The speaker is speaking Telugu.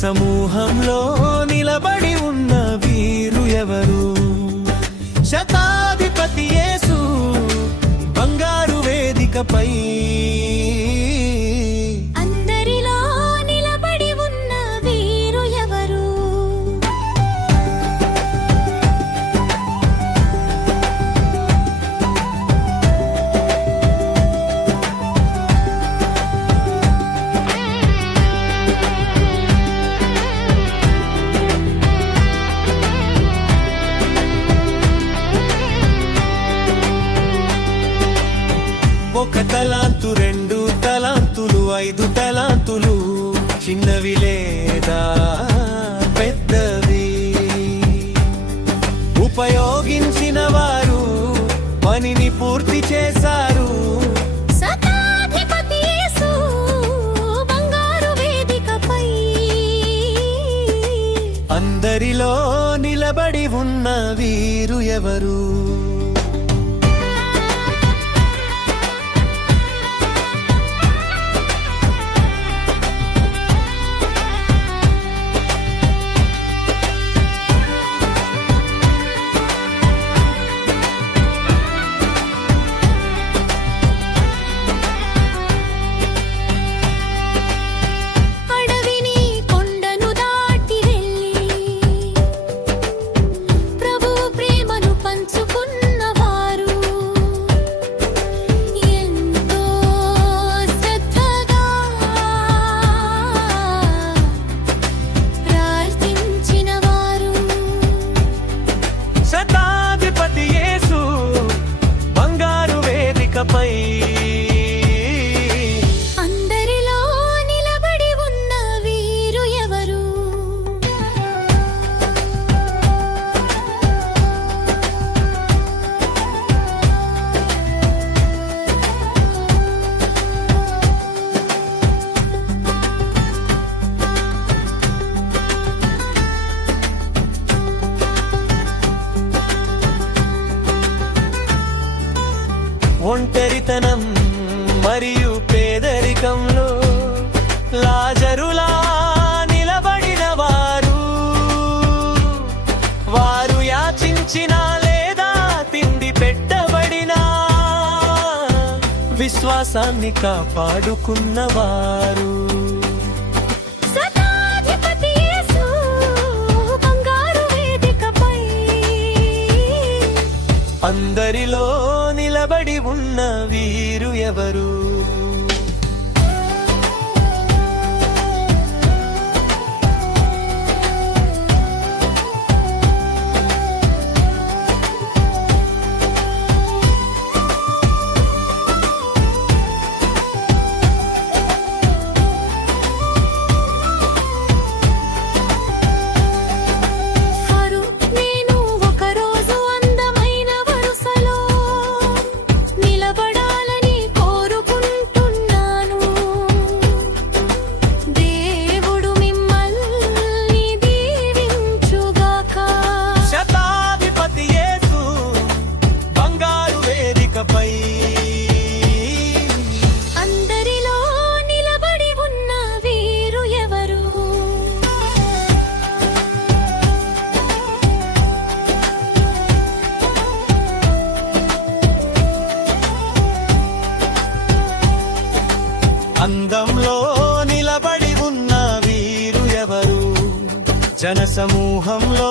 సమూహంలో నిలబడి ఉన్న వీరు ఎవరు? శతాధిపతి యేసు బంగారు వేదికపై ఒక తలాంతు రెండు తలాంతులు ఐదు తలాంతులు. చిన్నవి లేదా? పెద్దవి. ఉపయోగించిన వారు పనిని పూర్తి చేశారు. అందరిలో నిలబడి ఉన్న వీరు ఎవరు? వేదికపై ఒంటరితనం మరియు పేదరికంలో లాజరులా నిలబడిన వారు. వారు యాచించిన లేదా తిండి పెట్టబడినా విశ్వాసాన్ని కాపాడుకున్నవారు. అందరిలో నిలబడి ఉన్న వీరు ఎవరు? జన సమూహంలో